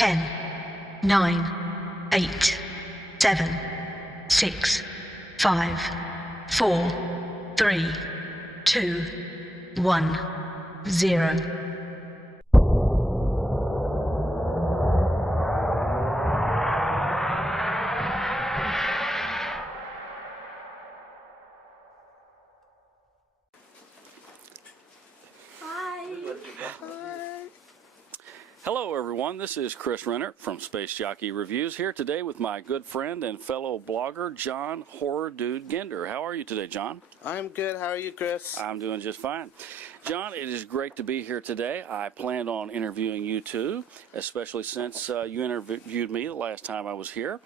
10, 9, 8, 7, 6, 5, 4, 3, 2, 1, 0. Hello everyone, this is Chris Rennirt from Space Jockey Reviews, here today with my good friend and fellow blogger, John Horrordude Ginder. How are you today, John? I'm good. How are you, Chris? I'm doing just fine. John, it is great to be here today. I planned on interviewing you too, especially since you interviewed me the last time I was here.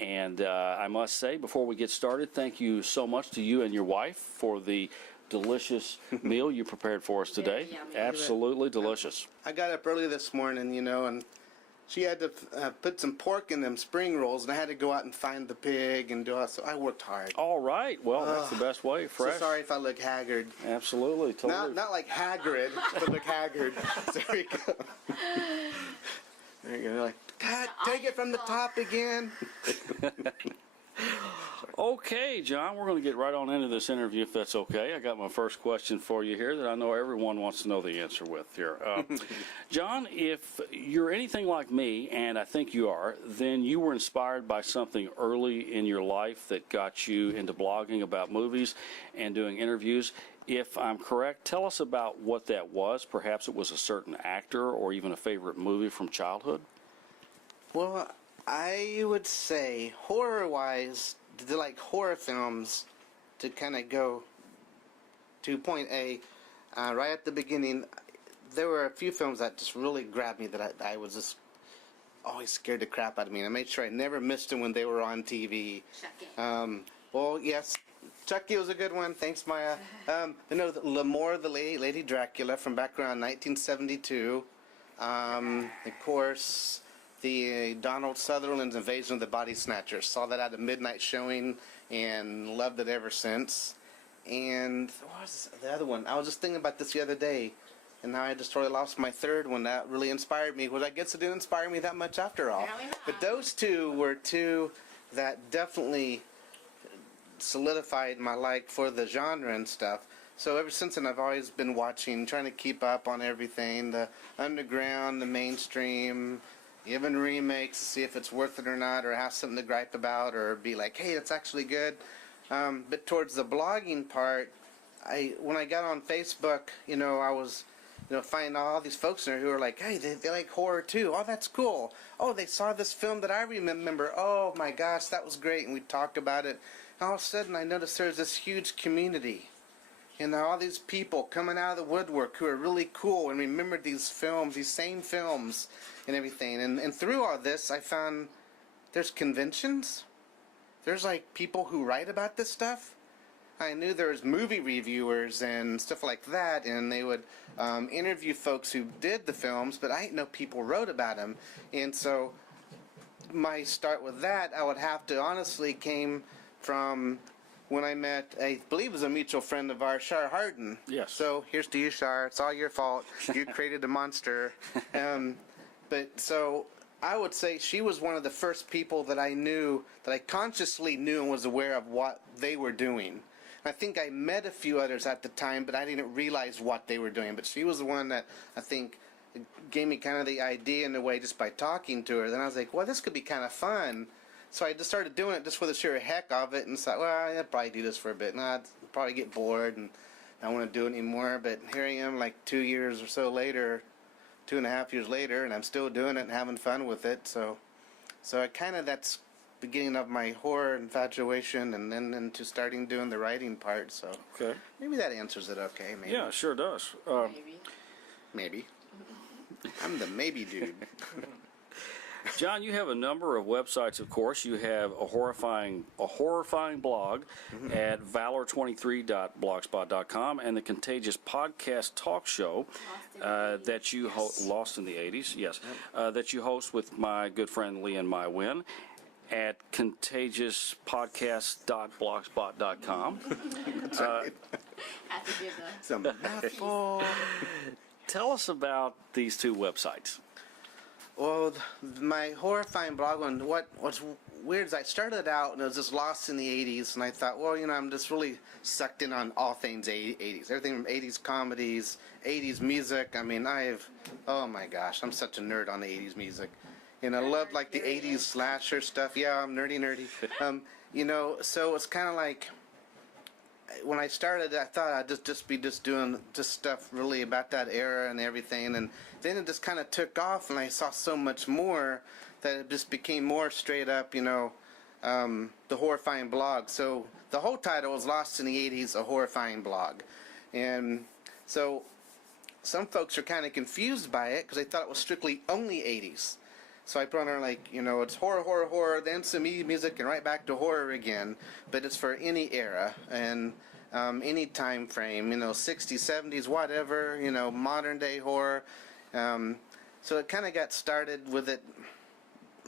And I must say, before we get started, thank you so much to you and your wife for the delicious meal you prepared for us today. Absolutely delicious. I got up early this morning, and she had to put some pork in them spring rolls, and I had to go out and find the pig and do all. So I worked hard. All right. Well, that's the best way. Fresh. So sorry if I look haggard. Absolutely. Totally. Not like Hagrid, but look haggard. So there you go. There you go. Like, God, take it from the top again. Okay, John, we're going to get right on into this interview, if that's okay. I got my first question for you here that I know everyone wants to know the answer with here. John, if you're anything like me, and I think you are, then you were inspired by something early in your life that got you into blogging about movies and doing interviews. If I'm correct, tell us about what that was. Perhaps it was a certain actor or even a favorite movie from childhood. Well, I would say horror-wise, to like horror films, to kind of go to point A, right at the beginning, there were a few films that just really grabbed me that I was just always scared the crap out of me. And I made sure I never missed them when they were on TV. Chucky. Well, yes, Chucky was a good one. Thanks, Maya. L'Amour, the Lady Dracula from back around 1972. Of course, the Donald Sutherland's Invasion of the Body Snatchers. Saw that at a midnight showing and loved it ever since. And what was the other one? I was just thinking about this the other day, and now I just totally lost my third one. That really inspired me. Well, I guess it didn't inspire me that much after all. But those two were two that definitely solidified my like for the genre and stuff. So ever since then, I've always been watching, trying to keep up on everything, the underground, the mainstream, even remakes to see if it's worth it or not, or have something to gripe about, or be like, hey, that's actually good. But towards the blogging part, when I got on Facebook, I was, finding all these folks in there who are like, hey, they like horror too. Oh, that's cool. Oh, they saw this film that I remember. Oh my gosh, that was great. And we talked about it. And all of a sudden, I noticed there's this huge community. All these people coming out of the woodwork who are really cool and remembered these films, these same films and everything. And through all this, I found there's conventions. There's like people who write about this stuff. I knew there was movie reviewers and stuff like that, and they would interview folks who did the films, but I didn't know people wrote about them. And so my start with that, I would have to honestly came from when I met, I believe it was a mutual friend of ours, Shar Harden. Yes. So here's to you, Shar. It's all your fault. You created the monster. But so I would say she was one of the first people that I knew, that I consciously knew and was aware of what they were doing. I think I met a few others at the time, but I didn't realize what they were doing. But she was the one that I think gave me kind of the idea in a way just by talking to her. Then I was like, well, this could be kind of fun. So I just started doing it just for the sheer heck of it, and thought, well, I'd probably do this for a bit. And I'd probably get bored, and I don't want to do it anymore. But here I am, like 2 years or so later, 2.5 years later, and I'm still doing it and having fun with it. So I kind of, that's beginning of my horror infatuation, and then into starting doing the writing part. So Okay. maybe that answers it. Okay, maybe. Yeah, it sure does. Maybe. I'm the maybe dude. John, you have a number of websites, of course. You have a horrifying blog at valor23.blogspot.com, and the Contagious Podcast Talk Show that you Lost in the 80s, yes, that you host with my good friend Lee and Mai Wynn at contagiousPodcast.blogspot.com. That's right. It's a mouthful. Tell us about these two websites. Well, my Horror-fying blog one, what's weird is I started out and I was just lost in the 80s, and I thought, well, I'm just really sucked in on all things 80s. Everything from 80s comedies, 80s music. Oh my gosh, I'm such a nerd on the 80s music. And I love like the 80s slasher stuff. Yeah, I'm nerdy. So it's kind of like, when I started, I thought I'd just be doing stuff really about that era and everything, and then it just kind of took off, and I saw so much more that it just became more straight up, the Horror-fying blog. So the whole title was Lost in the 80s, a Horror-fying blog, and so some folks are kind of confused by it because they thought it was strictly only 80s. So I put on there it's horror, then some music, and right back to horror again. But it's for any era and any time frame, 60s, 70s, whatever, modern day horror. So it kind of got started with it.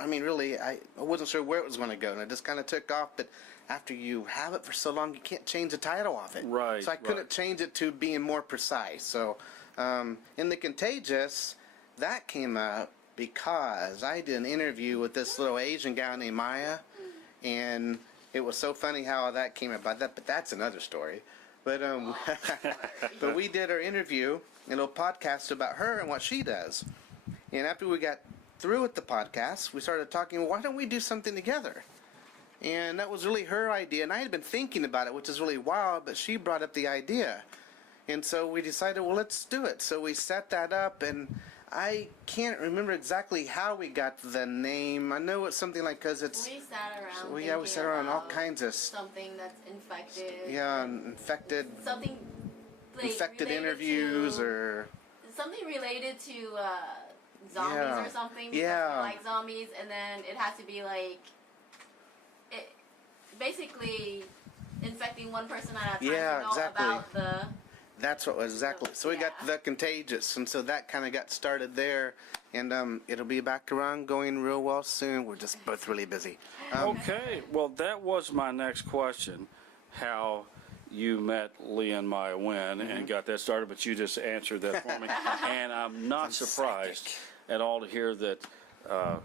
Really, I wasn't sure where it was going to go, and it just kind of took off. But after you have it for so long, you can't change the title of it. Right. So I couldn't change it to being more precise. So in The Contagious, that came up because I did an interview with this little Asian gal named Maya, and it was so funny how that came about. But that's another story. But but we did our interview, a little podcast about her and what she does. And after we got through with the podcast, we started talking, why don't we do something together? And that was really her idea, and I had been thinking about it, which is really wild, but she brought up the idea. And so we decided, well, let's do it. So we set that up, and I can't remember exactly how we got the name. I know it's something like because it's. We sat around. We sat around all kinds of. Something that's infected. Yeah, infected. Something. Like infected interviews or. Something related to zombies or something. Yeah. We like zombies, and then it has to be like. It basically infecting one person at a time. Yeah, to know exactly. About the. That's what was exactly. So we got The Contagious, and so that kind of got started there, and it'll be back around going real well soon. We're just both really busy. Okay, well, that was my next question, how you met Lee and Maya Wynn and got that started, but you just answered that for me. And I'm not surprised at all to hear that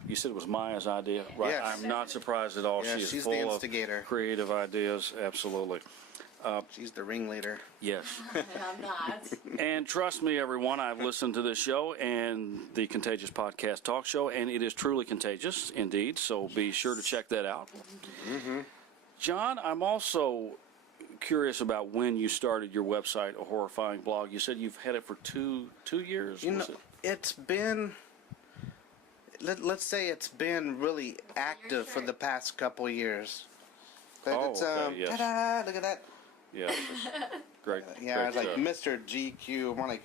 you said it was Maya's idea, right? Yes. I'm not surprised at all. Yeah, She is she's full the of instigator. creative ideas, absolutely. She's the ringleader. Yes. I'm not. And trust me, everyone, I've listened to this show and the Contagious Podcast Talk Show, and it is truly contagious, indeed, so be sure to check that out. Mm-hmm. John, I'm also curious about when you started your website, a Horror-fying blog. You said you've had it for two years? It's been, let's say it's been really active for the past couple years. But it's, okay, yes. ta-da, look at that. Yeah. Great. Yeah, great it's like stuff. Mr. GQ, more like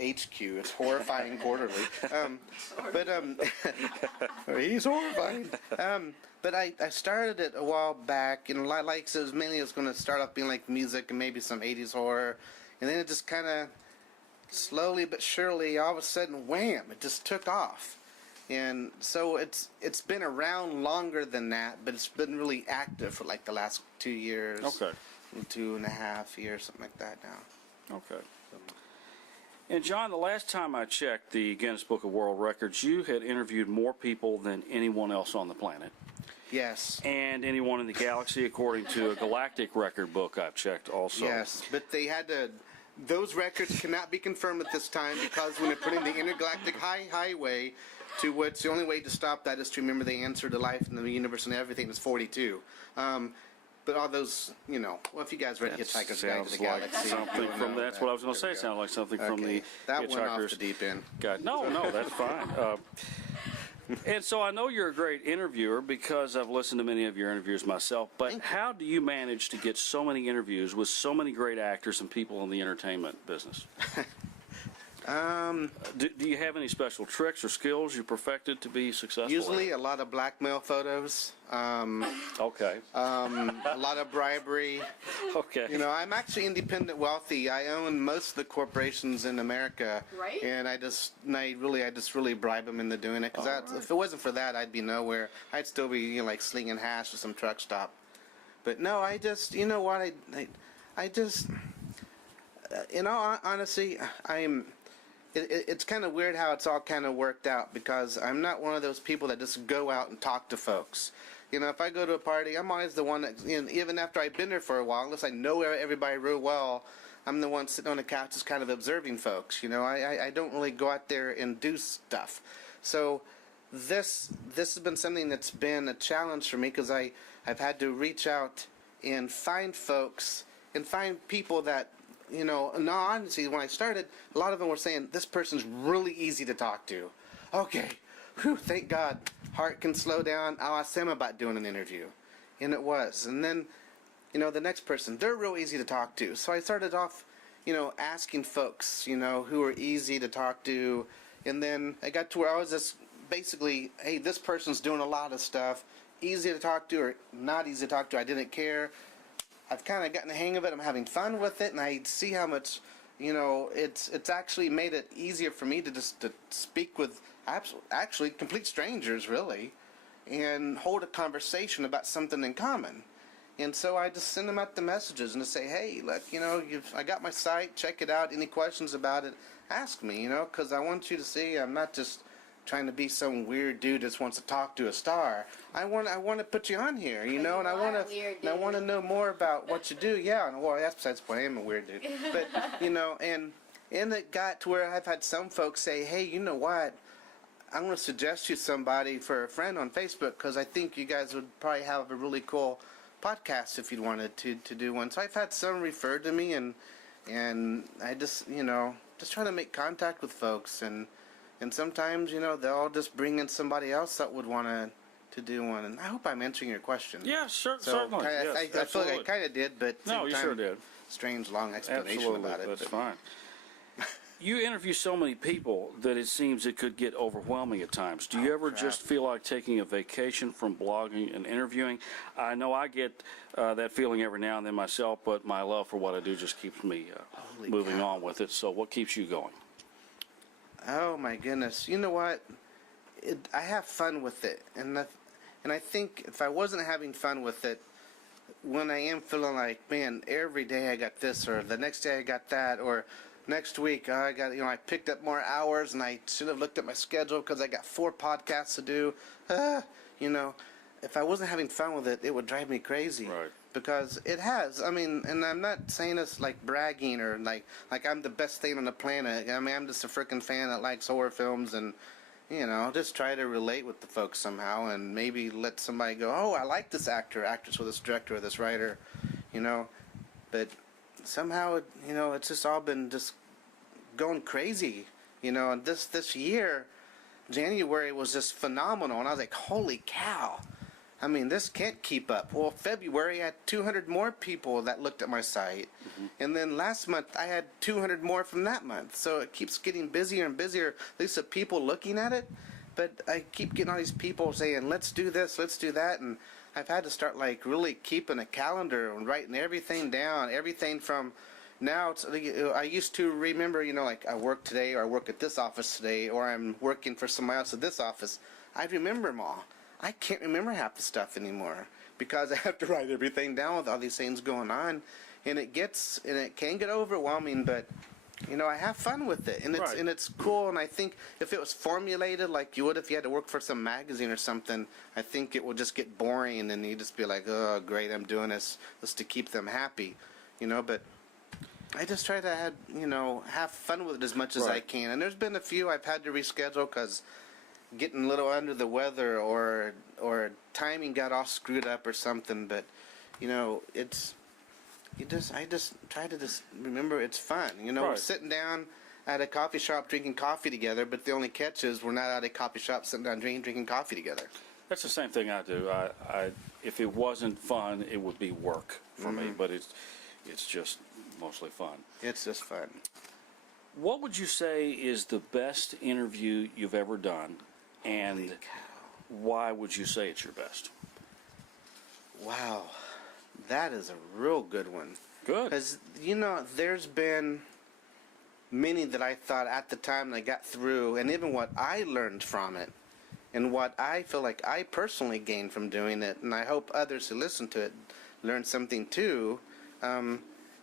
HQ. It's Horror-fying quarterly. He's horrifying. But I started it a while back, and like it was mainly it was going to start off being like music and maybe some 80s horror, and then it just kind of slowly but surely, all of a sudden, wham! It just took off. And so it's been around longer than that, but it's been really active for like the last 2 years. Okay. 2.5 years, something like that now. Okay. And John, the last time I checked the Guinness Book of World Records, you had interviewed more people than anyone else on the planet. Yes. And anyone in the galaxy, according to a galactic record book I've checked also. Yes, but they had to. Those records cannot be confirmed at this time because when they're putting the intergalactic highway, to which the only way to stop that is to remember the answer to life and the universe and everything is 42. But all those, well, if you guys read Hitchhiker's Guide to the Galaxy, something from that's what I was going to say. There we go. Sounded like something from the that went off Hitchhiker's the deep end. Guide. No, that's fine. And so I know you're a great interviewer because I've listened to many of your interviews myself. But how do you manage to get so many interviews with so many great actors and people in the entertainment business? Do you have any special tricks or skills you perfected to be successful? Usually a lot of blackmail photos. Okay. A lot of bribery. Okay. I'm actually independent wealthy. I own most of the corporations in America. Right. And I just really bribe them into doing it. Because if it wasn't for that, I'd be nowhere. I'd still be like slinging hash at some truck stop. But no, I just, in all honesty, it's kind of weird how it's all kind of worked out, because I'm not one of those people that just go out and talk to folks. You know, if I go to a party, I'm always the one that, you know, even after I've been there for a while, unless I know everybody real well, I'm the one sitting on the couch just kind of observing folks. You know, I don't really go out there and do stuff. So this has been something that's been a challenge for me, because I've had to reach out and find folks and find people that, you know, no, honestly, when I started, a lot of them were saying, this person's really easy to talk to. Okay, whew, thank God, heart can slow down. I'll ask them about doing an interview. And it was. And then, you know, the next person, they're real easy to talk to. So I started off, you know, asking folks, you know, who are easy to talk to. And then I got to where I was just basically, hey, this person's doing a lot of stuff, easy to talk to or not easy to talk to. I didn't care. I've kind of gotten the hang of it. I'm having fun with it, and I see how much, you know, it's actually made it easier for me to just to speak with actually complete strangers, really, and hold a conversation about something in common. And so I just send them out the messages and just say, hey, look, you know, I got my site, check it out. Any questions about it, ask me, you know, because I want you to see I'm not just trying to be some weird dude that just wants to talk to a star. I want to put you on here, you know, and I want to know more about what you do. Yeah, well, that's besides the point. I am a weird dude, but you know, and it got to where I've had some folks say, hey, you know what? I'm going to suggest you somebody for a friend on Facebook, because I think you guys would probably have a really cool podcast if you wanted to do one. So I've had some referred to me, and I just, you know, just try to make contact with folks, and sometimes, you know, they'll just bring in somebody else that would want to do one. And I hope I'm answering your question. Yeah, certainly. Yes, I feel like I kind of did, but no, you sure did. Strange, long explanation Absolutely, about it. That's fine. You interview so many people that it seems it could get overwhelming at times. Do you ever just feel like taking a vacation from blogging and interviewing? I know I get that feeling every now and then myself, but my love for what I do just keeps me moving on with it. So what keeps you going? Oh my goodness! You know what? I have fun with it, and I think if I wasn't having fun with it, when I am feeling like, man, every day I got this, or the next day I got that, or next week I got, you know, I picked up more hours, and I should have looked at my schedule because I got 4 podcasts to do. You know, if I wasn't having fun with it, it would drive me crazy. Right. Because it has. I mean, and I'm not saying this like bragging or like I'm the best thing on the planet. I mean, I'm just a freaking fan that likes horror films, and, you know, just try to relate with the folks somehow, and maybe let somebody go, oh, I like this actor, actress, or this director, or this writer, you know. But somehow, you know, it's just all been just going crazy, you know. And this year, January was just phenomenal, and I was like, holy cow. I mean, this can't keep up. Well, February I had 200 more people that looked at my site. Mm-hmm. And then last month I had 200 more from that month. So it keeps getting busier and busier, at least the people looking at it. But I keep getting all these people saying, let's do this, let's do that. And I've had to start like really keeping a calendar and writing everything down, everything from now. I used to remember, you know, like I work today, or I work at this office today, or I'm working for somebody else at this office. I'd remember them all. I can't remember half the stuff anymore because I have to write everything down with all these things going on, and it can get overwhelming. But, you know, I have fun with it, and it's cool. And I think if it was formulated like you would if you had to work for some magazine or something, I think it would just get boring, and you'd just be like, oh, great, I'm doing this just to keep them happy, you know. But I just try to have fun with it as much as I can. And there's been a few I've had to reschedule because getting a little under the weather, or timing got all screwed up or something. But, you know, I just try to just remember it's fun. You know, we're sitting down at a coffee shop drinking coffee together, but the only catch is we're not at a coffee shop sitting down drinking coffee together. That's the same thing I do. I if it wasn't fun, it would be work for me, but it's just mostly fun. It's just fun. What would you say is the best interview you've ever done, and why would you say it's your best? Wow, that is a real good one. Good. Because, you know, there's been many that I thought at the time I got through, and even what I learned from it, and what I feel like I personally gained from doing it, and I hope others who listen to it learn something too. And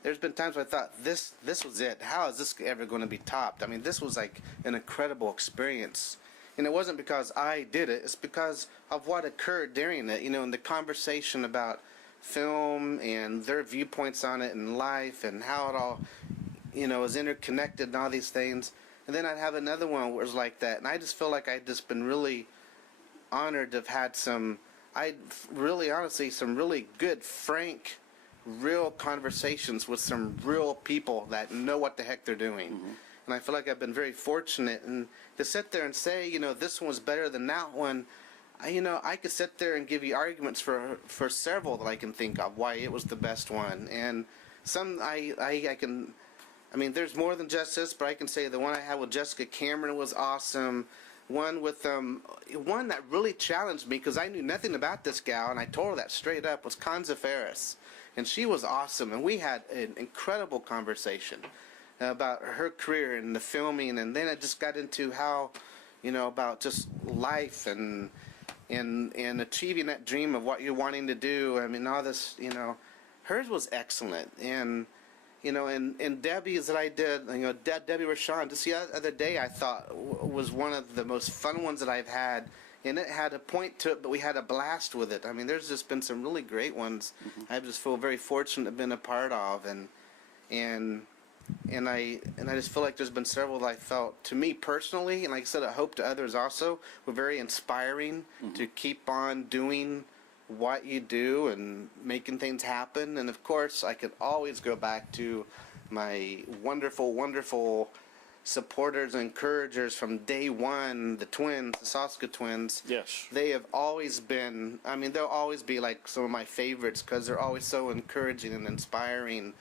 there's been times where I thought this was it. How is this ever going to be topped? I mean, this was like an incredible experience. And it wasn't because I did it. It's because of what occurred during it, and the conversation about film and their viewpoints on it and life and how it all, is interconnected and all these things. And then I'd have another one where it was like that. And I just feel like I'd just been really honored to have had some really good, frank, real conversations with some real people that know what the heck they're doing. Mm-hmm. And I feel like I've been very fortunate. And to sit there and say, this one was better than that one, I could sit there and give you arguments for several that I can think of why it was the best one. And some there's more than just this, but I can say the one I had with Jessica Cameron was awesome. One with one that really challenged me because I knew nothing about this gal, and I told her that straight up, was Kanza Ferris. And she was awesome, and we had an incredible conversation about her career and the filming, and then it just got into how, about just life and achieving that dream of what you're wanting to do. I mean, all this, hers was excellent. And, and Debbie's that I did, Debbie Rashawn, just the other day I thought was one of the most fun ones that I've had. And it had a point to it, but we had a blast with it. I mean, there's just been some really great ones. Mm-hmm. I just feel very fortunate to have been a part of, and I just feel like there's been several that I felt, to me personally, and like I said, I hope to others also, were very inspiring. Mm-hmm. To keep on doing what you do and making things happen. And of course, I could always go back to my wonderful, wonderful supporters and encouragers from day one, the twins, the Soska twins. Yes. They have always been, they'll always be like some of my favorites because they're always so encouraging and inspiring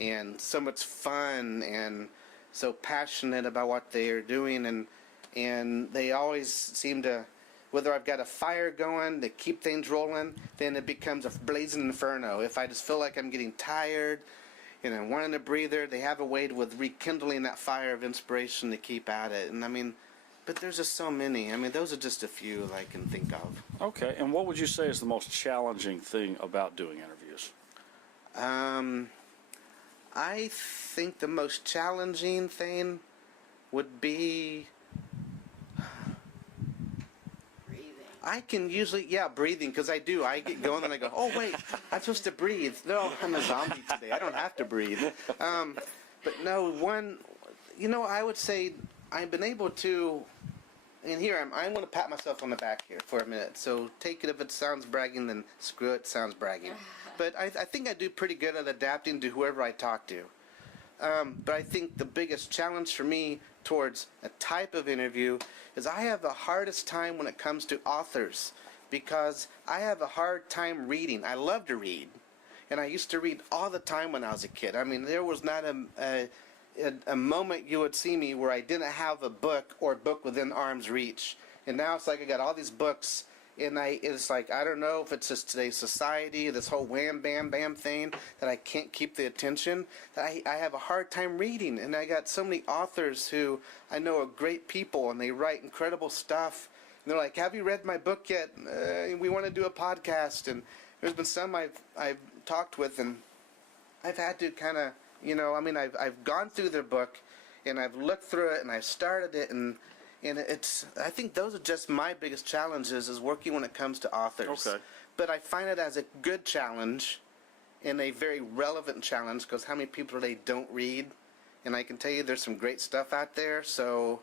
and so much fun and so passionate about what they are doing. And they always seem to, whether I've got a fire going to keep things rolling, then it becomes a blazing inferno. If I just feel like I'm getting tired, wanting a breather, they have a way with rekindling that fire of inspiration to keep at it. And but there's just so many. Those are just a few that I can think of. Okay, and what would you say is the most challenging thing about doing interviews? I think the most challenging thing would be, I can usually, breathing, because I get going and I go, oh wait, I'm supposed to breathe. No, I'm a zombie today. I don't have to breathe. But no, I would say I've been able to, and here I'm going to pat myself on the back here for a minute. So take it if it sounds bragging, then screw it, sounds bragging. But I think I do pretty good at adapting to whoever I talk to. But I think the biggest challenge for me towards a type of interview is I have the hardest time when it comes to authors because I have a hard time reading. I love to read, and I used to read all the time when I was a kid. There was not a moment you would see me where I didn't have a book or a book within arm's reach. And now it's like I got all these books, and it's like, I don't know if it's just today's society, this whole wham, bam, bam thing, that I can't keep the attention, that I have a hard time reading. And I got so many authors who I know are great people, and they write incredible stuff. And they're like, have you read my book yet? We want to do a podcast. And there's been some I've talked with, and I've had to kind of, I've gone through their book, and I've looked through it, and I've started it, and I think those are just my biggest challenges is working when it comes to authors. Okay. But I find it as a good challenge and a very relevant challenge because how many people today don't read? And I can tell you there's some great stuff out there. So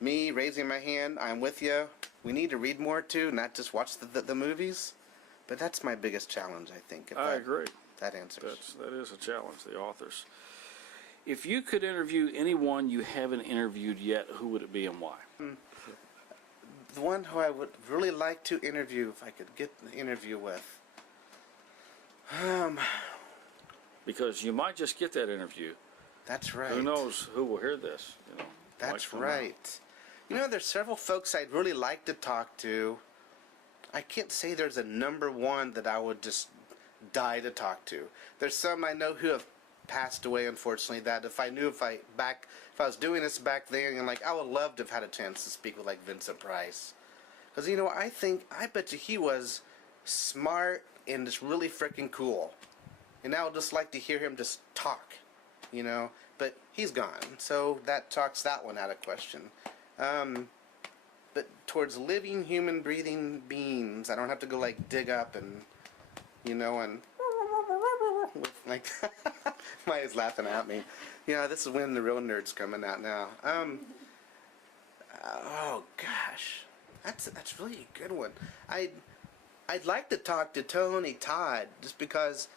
me raising my hand, I'm with you. We need to read more too, not just watch the movies. But that's my biggest challenge, I think. I agree. That answers. That is a challenge, the authors. If you could interview anyone you haven't interviewed yet, who would it be and why? The one who I would really like to interview, if I could get an interview with. Because you might just get that interview. That's right. Who knows who will hear this? That's right. There's several folks I'd really like to talk to. I can't say there's a number one that I would just die to talk to. There's some I know who have passed away, unfortunately, that if I was doing this back then, and I would love to have had a chance to speak with Vincent Price. Because, I bet you he was smart and just really freaking cool. And I would just like to hear him just talk. you know. But he's gone, so that talks that one out of question. But towards living, human, breathing beings, I don't have to go like dig up and, you know, and like Maya's laughing at me. Yeah, this is when the real nerd's coming out now. Oh gosh, that's really a good one. I'd like to talk to Tony Todd just because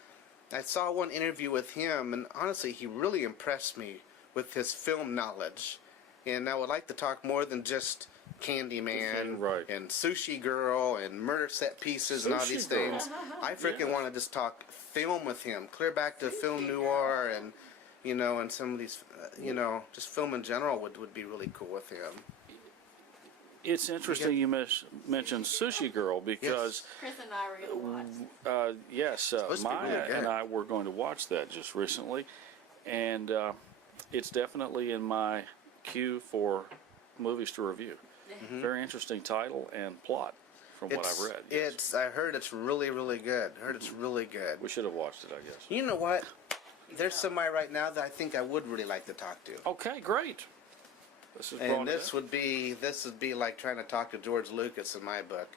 I saw one interview with him, and honestly, he really impressed me with his film knowledge. And I would like to talk more than just Candyman Right. and Sushi Girl and Murder Set Pieces and all these Sushi Girl. things. I freaking Yes. want to just talk film with him, clear back to film noir and, you know, and some of these, you know, just film in general would be really cool with him. It's interesting you mentioned Sushi Girl because Chris and I were going to watch. yes, supposed to be really Maya good. and I were going to watch that just recently, and it's definitely in my queue for movies to review. Very interesting title and plot from what I've read. Yes. I heard it's really, really good. We should have watched it, I guess. You know what? There's somebody right now that I think I would really like to talk to. Okay, great. This is And this would be like trying to talk to George Lucas in my book.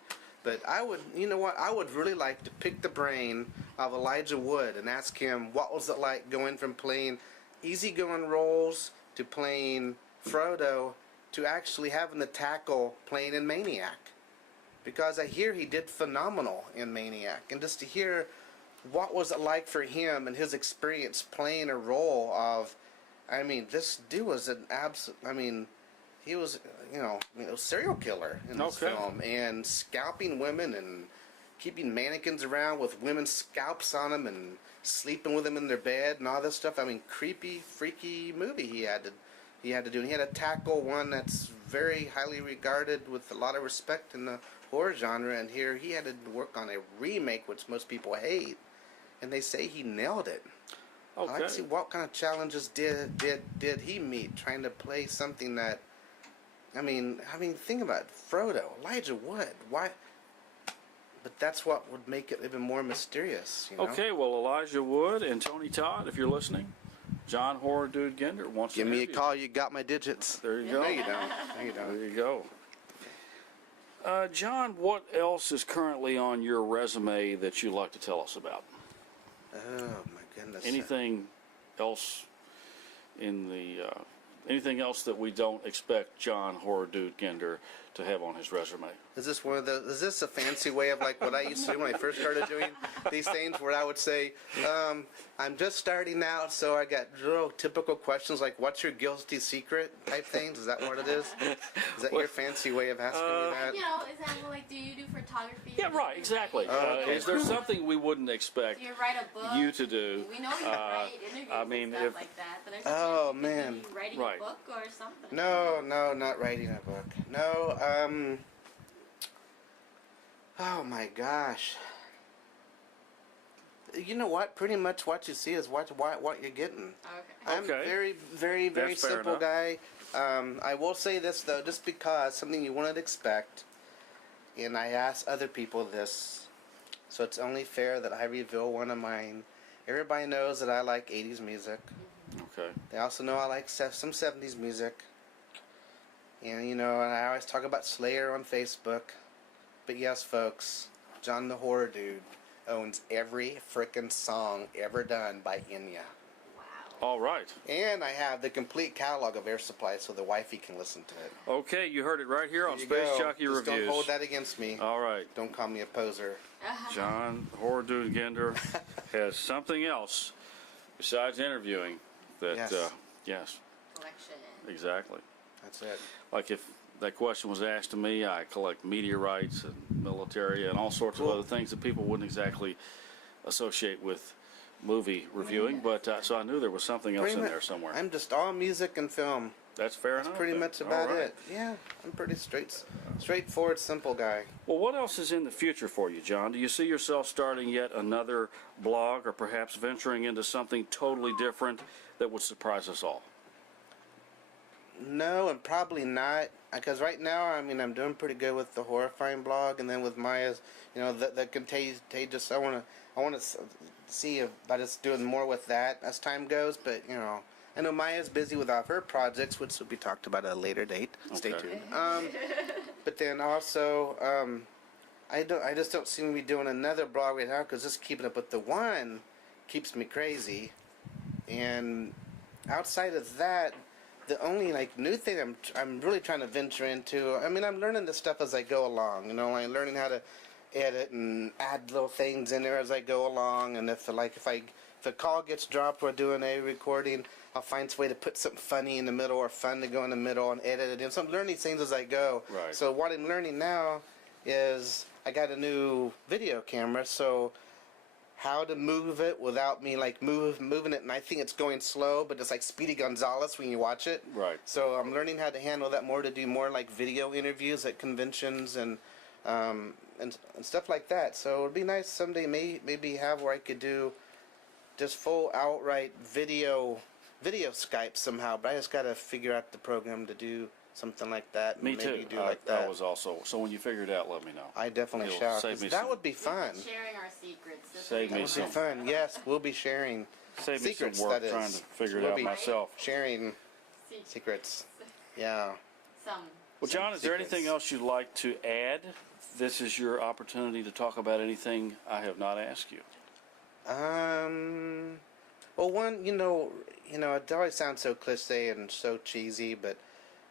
But I would, you know what? I would really like to pick the brain of Elijah Wood and ask him what was it like going from playing easygoing roles to playing Frodo to actually having to tackle playing in Maniac. Because I hear he did phenomenal in Maniac. And just to hear what was it like for him and his experience playing a role of, I mean, this dude was an absolute, I mean, he was, you know, a serial killer in this film and scalping women and keeping mannequins around with women's scalps on them and sleeping with them in their bed and all this stuff. I mean, creepy, freaky movie he had to do. And he had to tackle one that's very highly regarded with a lot of respect in the horror genre. And here he had to work on a remake, which most people hate. And they say he nailed it. Okay. I'd like to see what kind of challenges did he meet trying to play something that, I mean, think about it. Frodo, Elijah Wood, why? But that's what would make it even more mysterious, you know? Okay, well, Elijah Wood and Tony Todd, if you're listening, John Horrordude Ginder wants to Give me a interview call. You got my digits. There you go. No, you don't. No, you don't. There you go. John, what else is currently on your resume that you'd like to tell us about? Oh my goodness. Anything else in the anything else that we don't expect John Horrordude Ginder to have on his resume? Is this one of the? Is this a fancy way of like what I used to do when I first started doing these things, where I would say, "I'm just starting out, so I got real typical questions like, what's your guilty secret?" type things. Is that what it is? Is that your fancy way of asking me that? You know, example, like, do you do photography? Yeah, right, exactly. Okay. Is there something we wouldn't expect Do you write a book? you to do? We know you write interviews I mean, and stuff if- like that, but there's Oh, a chance man. you could be writing Right. a book or something. No, not writing a book. No, oh my gosh. You know what? Pretty much what you see is what you're getting. Okay. I'm Okay. very, very, very That's fair simple enough. guy. I will say this though, just because something you wouldn't expect, and I ask other people this, so it's only fair that I reveal one of mine. Everybody knows that I like 80s music. Okay. They also know I like some 70s music. And, you know, and I always talk about Slayer on Facebook. But yes, folks, John the Horror Dude owns every frickin' song ever done by Enya. All right. And I have the complete catalog of Air Supply so the wifey can listen to it. Okay, you heard it right here on There you Space go. Jockey Just Reviews. don't hold that against me. All right. Don't call me a poser. John Horrordude Ginder has something else besides interviewing that, Yes. yes, Collection. exactly. That's it. Like if that question was asked to me, I collect meteorites and military and all sorts of Cool. other things that people wouldn't exactly associate with movie reviewing, but so I knew there was something else in there somewhere. I'm just all music and film. That's fair That's enough. pretty then. much All about right. it. Yeah, I'm pretty straightforward, simple guy. Well, what else is in the future for you, John? Do you see yourself starting yet another blog or perhaps venturing into something totally different that would surprise us all? No, and probably not. Because right now, I mean, I'm doing pretty good with the Horror-fying blog, and then with Maya's, you know, the contagious. I want to see about us doing more with that as time goes. But you know, I know Maya's busy with all of her projects, which will be talked about at a later date. Stay Okay. tuned. But then also, I just don't seem to be doing another blog right now because just keeping up with the one keeps me crazy. And outside of that, the only like new thing I'm really trying to venture into. I mean, I'm learning this stuff as I go along. You know, like learning how to edit and add little things in there as I go along. And if a call gets dropped or doing a recording, I'll find a way to put something funny in the middle or fun to go in the middle and edit it in. So I'm learning these things as I go. Right. So what I'm learning now is I got a new video camera, so how to move it without me like moving it, and I think it's going slow, but it's like Speedy Gonzalez when you watch it. Right. So I'm learning how to handle that more, to do more like video interviews at conventions and stuff like that. So it'd be nice someday maybe have where I could do just full outright video Skype somehow. But I just got to figure out the program to do something like that. And Me maybe too. Do like that. That was also. So when you figure it out, let me know. I definitely You'll shall. save 'Cause me that some- would be fun. Sharing our secrets. This Save me is That would some. be fun. Yes, we'll be sharing Save me secrets. some work that is. trying to figure it We'll out be myself. Sharing secrets. secrets. Yeah. Some. Well, John, is there secrets. anything else you'd like to add? This is your opportunity to talk about anything I have not asked you. Well, one, you know, it always sounds so cliche and so cheesy, but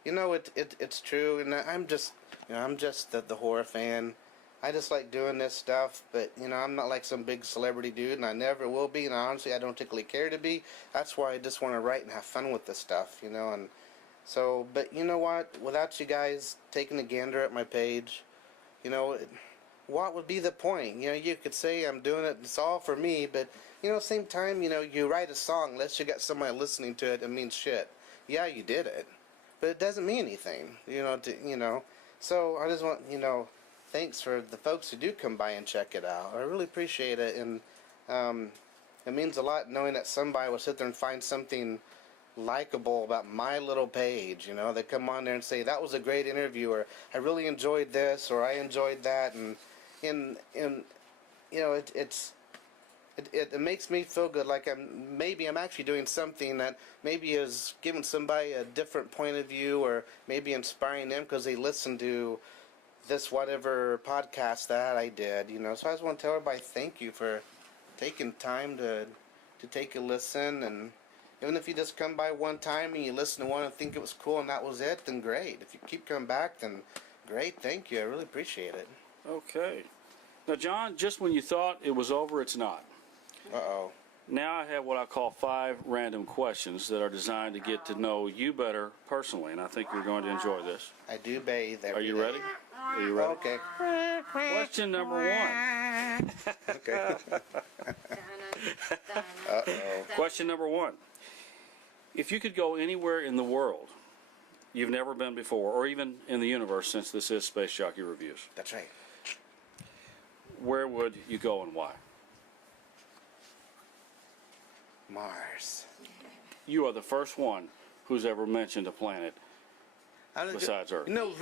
you know, it's true. And I'm just the horror fan. I just like doing this stuff, but you know, I'm not like some big celebrity dude, and I never will be. And honestly, I don't particularly care to be. That's why I just want to write and have fun with this stuff, you know. And so, but you know what? Without you guys taking a gander at my page, you know, what would be the point? You know, you could say I'm doing it, it's all for me, but, you know, same time, you know, you write a song, unless you got somebody listening to it, it means shit. Yeah, you did it, but it doesn't mean anything, you know, so I just want, you know, thanks for the folks who do come by and check it out. I really appreciate it, and it means a lot knowing that somebody will sit there and find something likable about my little page. You know, they come on there and say that was a great interview, or I really enjoyed this, or I enjoyed that, and you know, it makes me feel good, like I'm actually doing something that maybe is giving somebody a different point of view, or maybe inspiring them because they listened to this whatever podcast that I did, you know. So I just want to tell everybody thank you for taking time to take a listen. And even if you just come by one time and you listen to one and think it was cool and that was it, then great. If you keep coming back, then great. Thank you. I really appreciate it. Okay. Now, John, just when you thought it was over, it's not. Uh-oh. Now I have what I call 5 random questions that are designed to get to know you better personally, and I think you're going to enjoy this. I do bathe every Are you day. ready? Are you ready? Okay. Question number 1. Okay. Uh-oh. Question number 1. If you could go anywhere in the world you've never been before, or even in the universe, since this is Space Jockey Reviews, That's right. where would you go and why? Mars. You are the first one who's ever mentioned a planet besides Earth. You know,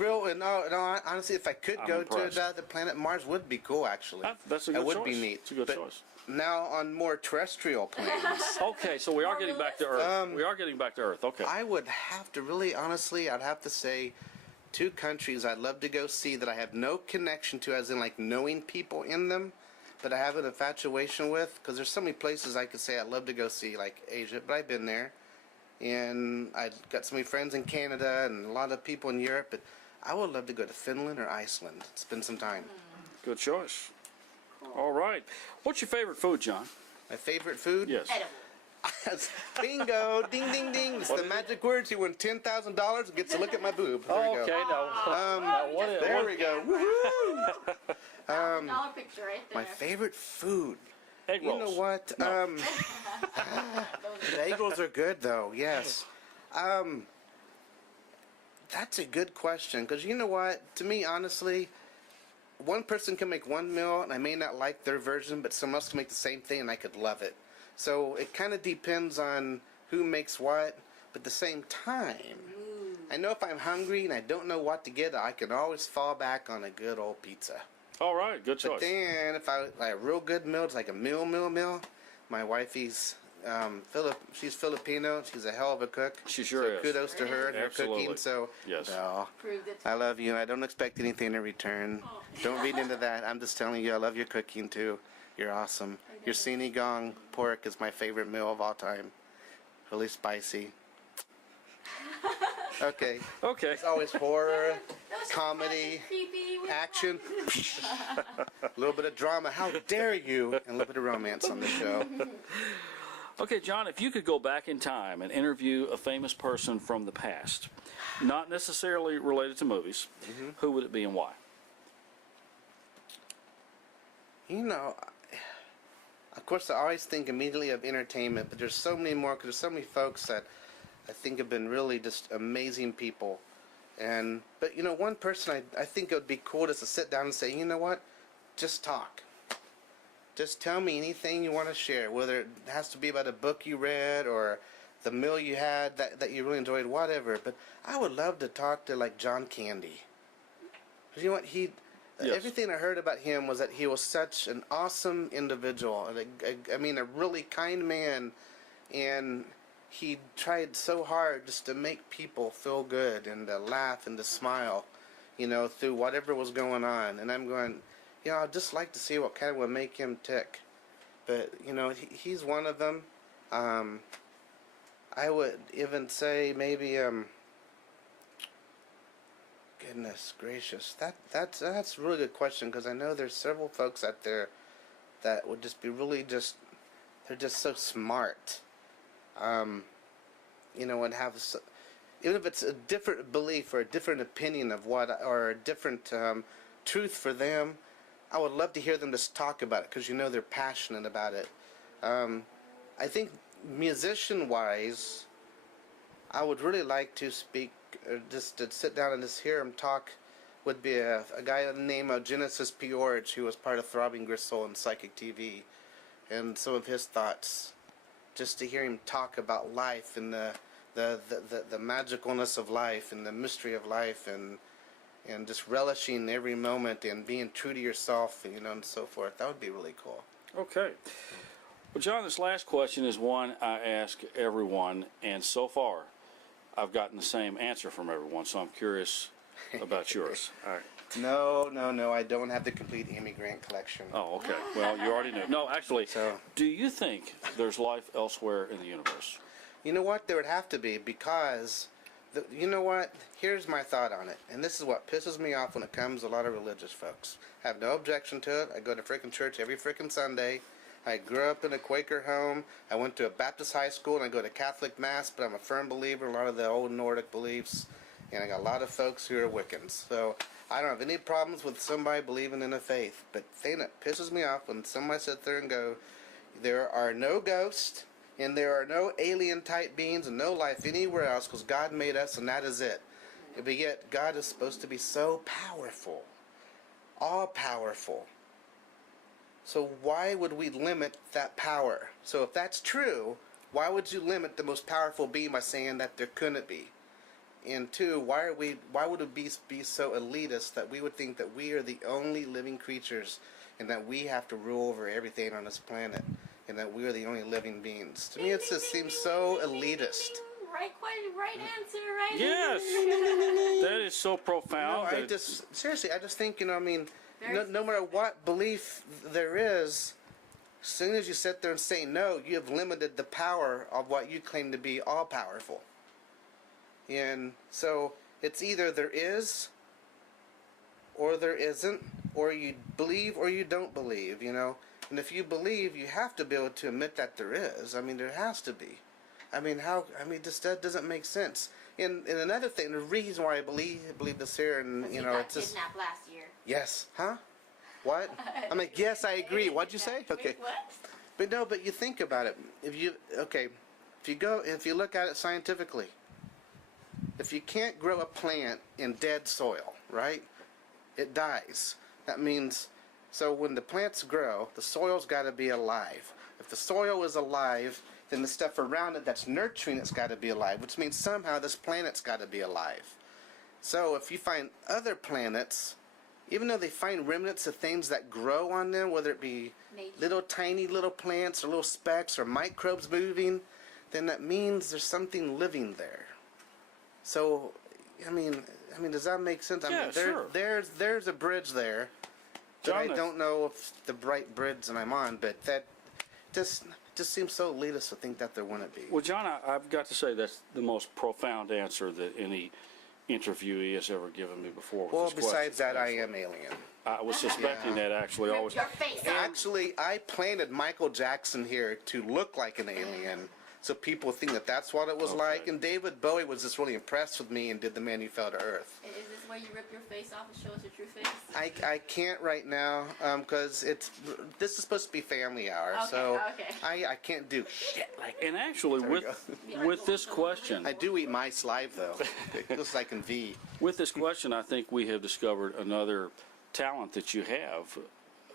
honestly, if I could I'm go impressed. to the planet Mars, would be cool, actually. That's a That good would choice. be neat. It's a good But choice. Now, on more terrestrial planes, Okay, so we are getting back to Earth. We are getting back to Earth. Okay. I would have to really, honestly, I'd have to say 2 countries I'd love to go see that I have no connection to, as in like knowing people in them, but I have an infatuation with, because there's so many places I could say I'd love to go see, like Asia, but I've been there. And I've got so many friends in Canada and a lot of people in Europe, but I would love to go to Finland or Iceland, spend some time. Good choice. All right. What's your favorite food, John? My favorite food? Yes. Edible. Bingo! Ding, ding, ding! It's the magic words. You win $10,000 and gets to look at my boob. There we Okay, go. now what is There we go. Woohoo! Dollar picture right there. My favorite food. egg You rolls? know what? The egg rolls are good, though. Yes. That's a good question, because you know what? To me, honestly, one person can make one meal, and I may not like their version, but someone else can make the same thing, and I could love it. So it kind of depends on who makes what, but at the same time, I know if I'm hungry and I don't know what to get, I can always fall back on a good old pizza. All right, good choice. But then, if I like a real good meal, it's like a meal. My wifey's she's Filipino. She's a hell of a cook. She sure so is. Kudos to her and her Absolutely. cooking. So, Yes. Proved it. I love you, and I don't expect anything in return. Oh. Don't read into that. I'm just telling you, I love your cooking too. You're awesome. Your sinigang pork is my favorite meal of all time. Really spicy. Okay. Okay. It's always horror, That was comedy, creepy. action, a little bit of drama. How dare you? And a little bit of romance on the show. Okay, John, if you could go back in time and interview a famous person from the past, not necessarily related to movies, who would it be and why? You know, of course, I always think immediately of entertainment, but there's so many more, because there's so many folks that I think have been really just amazing people. But you know, one person I think it would be cool just to sit down and say, you know what, just talk. Just tell me anything you want to share, whether it has to be about a book you read or the meal you had that you really enjoyed, whatever. But I would love to talk to like John Candy. 'Cause you know what, Yes. everything I heard about him was that he was such an awesome individual. I mean, a really kind man, and he tried so hard just to make people feel good and to laugh and to smile, you know, through whatever was going on. And I'm going, you know, I'd just like to see what kind of would make him tick. But, you know, he's one of them. I would even say maybe, goodness gracious, that's a really good question, because I know there's several folks out there that would just be really they're just so smart. You know, and have, even if it's a different belief or a different opinion of what, or a different truth for them, I would love to hear them just talk about it, because you know they're passionate about it. I think musician-wise, I would really like to speak, just to sit down and just hear him talk, would be a guy named Genesis P-Orridge, who was part of Throbbing Gristle and Psychic TV, and some of his thoughts. Just to hear him talk about life and the magicalness of life and the mystery of life, and just relishing every moment and being true to yourself, you know, and so forth. That would be really cool. Okay. Well, John, this last question is one I ask everyone, and so far I've gotten the same answer from everyone, so I'm curious about yours. All right. No, I don't have the complete Amy Grant collection. Oh, okay. Well, you already knew. No, actually, So- do you think there's life elsewhere in the universe? You know what? There would have to be, because, you know what? Here's my thought on it, and this is what pisses me off when it comes to a lot of religious folks. I have no objection to it. I go to frickin' church every frickin' Sunday. I grew up in a Quaker home. I went to a Baptist high school, and I go to Catholic Mass, but I'm a firm believer in a lot of the old Nordic beliefs, and I got a lot of folks who are Wiccans. So I don't have any problems with somebody believing in a faith, but the thing that pisses me off when somebody sits there and go, there are no ghosts, and there are no alien-type beings and no life anywhere else, because God made us, and that is it. But yet, God is supposed to be so powerful, all-powerful. So why would we limit that power? So if that's true, why would you limit the most powerful being by saying that there couldn't be? And two, why would it be so elitist that we would think that we are the only living creatures and that we have to rule over everything on this planet and that we are the only living beings? To me, it just seems so elitist. Right question, right answer, right Yes. answer. That is so No, profound. I that- just, seriously, I just think, you know, I mean, Very no matter what belief there is, as soon as you sit there and say no, you have limited the power of what you claim to be all-powerful. And so it's either there is or there isn't, or you believe or you don't believe, you know. And if you believe, you have to be able to admit that there is. I mean, there has to be. I mean, just that doesn't make sense. And another thing, the reason why I believe this here, and you know, got it's just kidnapped last year. yes, huh? What? I'm like, yes, I agree. What'd you say? Okay. Wait, what? But no, but you think about it. If you look at it scientifically, if you can't grow a plant in dead soil, right? It dies. That means So when the plants grow, the soil's got to be alive. If the soil is alive, then the stuff around it that's nurturing it's got to be alive, which means somehow this planet's got to be alive. So if you find other planets, even though they find remnants of things that grow on them, whether it be little tiny little plants or little specks or microbes moving, then that means there's something living there. So, I mean, does that make sense? I mean, sure. there's a bridge there. But John, I don't know if the right bridge that I'm on, but that just seems so elitist to think that there wouldn't be. Well, John, I've got to say that's the most profound answer that any interviewee has ever given me before. Well, besides that, I am alien. I was suspecting that actually. Rip your face out. Actually, I planted Michael Jackson here to look like an alien, so people think that that's what it was like. And David Bowie was just really impressed with me and did The Man Who Fell to Earth. Is this where you rip your face off and show us your true face? I can't right now because this is supposed to be family hour, so I can't do shit like. And actually, with this question, I do eat mice live though, just like in V. with this question, I think we have discovered another talent that you have.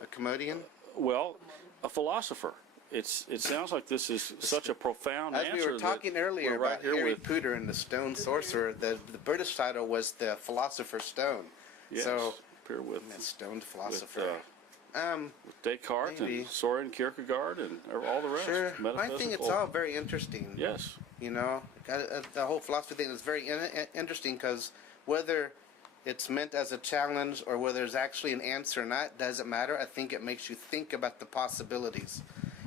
A commodian. Well, a philosopher. It sounds like this is such a profound As answer. we were talking earlier we're right about here Harry with, Potter and the Stone Sorcerer, the British title was the Philosopher's Stone. yes, So, here with stoned philosopher. with Descartes Maybe. and Soren Kierkegaard and all the rest. Sure. I think it's Metaphysical. all very interesting. Yes. You know, the whole philosophy thing is very interesting because whether it's meant as a challenge or whether there's actually an answer or not doesn't matter. I think it makes you think about the possibilities.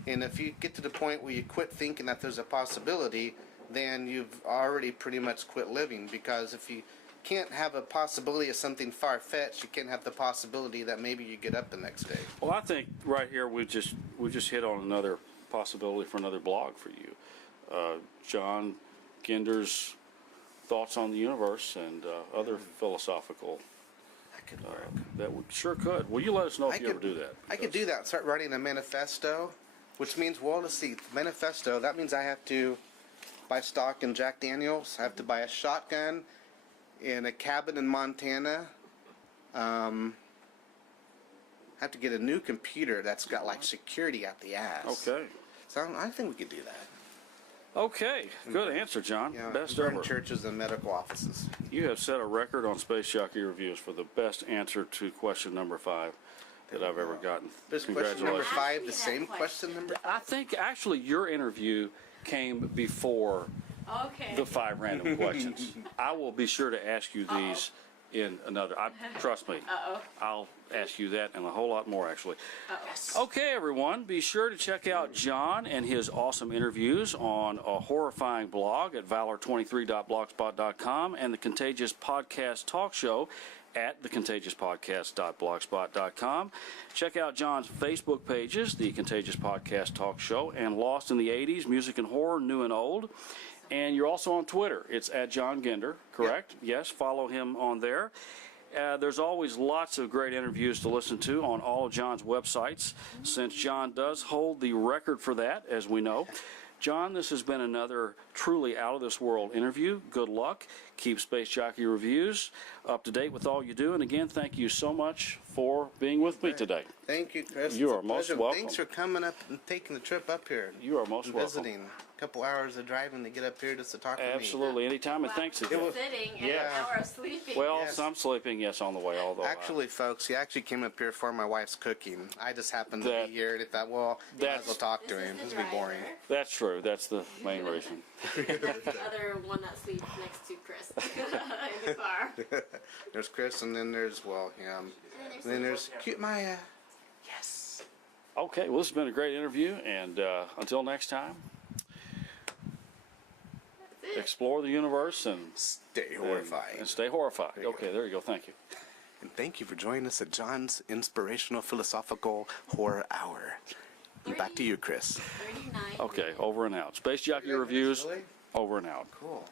And if you get to the point where you quit thinking that there's a possibility, then you've already pretty much quit living. Because if you can't have a possibility of something far-fetched, you can't have the possibility that maybe you get up the next day. Well, I think right here we just hit on another possibility for another blog for you. John Ginder's thoughts on the universe and other philosophical. That could work. That would sure could. Will you let us know if you ever do that? I could do that. Start writing a manifesto, which means, well, let's see, manifesto. That means I have to buy stock in Jack Daniels. I have to buy a shotgun in a cabin in Montana. I have to get a new computer that's got like security out the ass. Okay. So I think we could do that. Okay. Good answer, John. Yeah, Best burn ever. churches and medical offices. You have set a record on Space Jockey Reviews for the best answer to question number 5 that I've ever gotten. Is question number Congratulations. 5 the Ask me same that question number? I think actually your interview came before Okay. the 5 random questions. I will be sure to ask you these in another. Trust me. I'll ask you that and a whole lot more, actually. Okay, everyone, be sure to check out John and his awesome interviews on a Horror-fying blog at valor23.blogspot.com and the Contagious Podcast Talk Show at thecontagionspodcast.blogspot.com. Check out John's Facebook pages, The Contagious Podcast Talk Show and Lost in the 80s, Music and Horror, New and Old. And you're also on Twitter. It's at John Ginder, correct? Yep. Yes, follow him on there. There's always lots of great interviews to listen to on all of John's websites, since John does hold the record for that, as we know. John, this has been another truly out-of-this-world interview. Good luck. Keep Space Jockey Reviews up to date with all you do. And again, thank you so much for being with me today. Thank you, Chris. You It's are a most pleasure. welcome. Thanks for coming up and taking the trip up here. You are most and welcome. visiting. A couple hours of driving to get up here just to talk to me. Absolutely. Anytime, and thanks again. Sitting and Yeah. an hour of sleeping. Well, Yes. some sleeping, yes, on the way, although Actually, folks, he actually came up here for my wife's cooking. I just happened to That- be here and I thought, well, might as that's- well talk to This is him. the This will be boring. driver. that's true. That's the main reason. That's the other one that sleeps next to Chris in the car. There's Chris, and then there's, well, him. And then there's cute Maya. Yes. Okay, well, this has been a great interview, and until next time, That's it. explore the universe and Stay horrified. and stay horrified. you go. Okay, there you go. Thank you. And thank you for joining us at John's Inspirational Philosophical Horror Hour. And back to you, Chris. 39. Okay, over and out. Space Jockey Reviews, Really? over and out. Cool.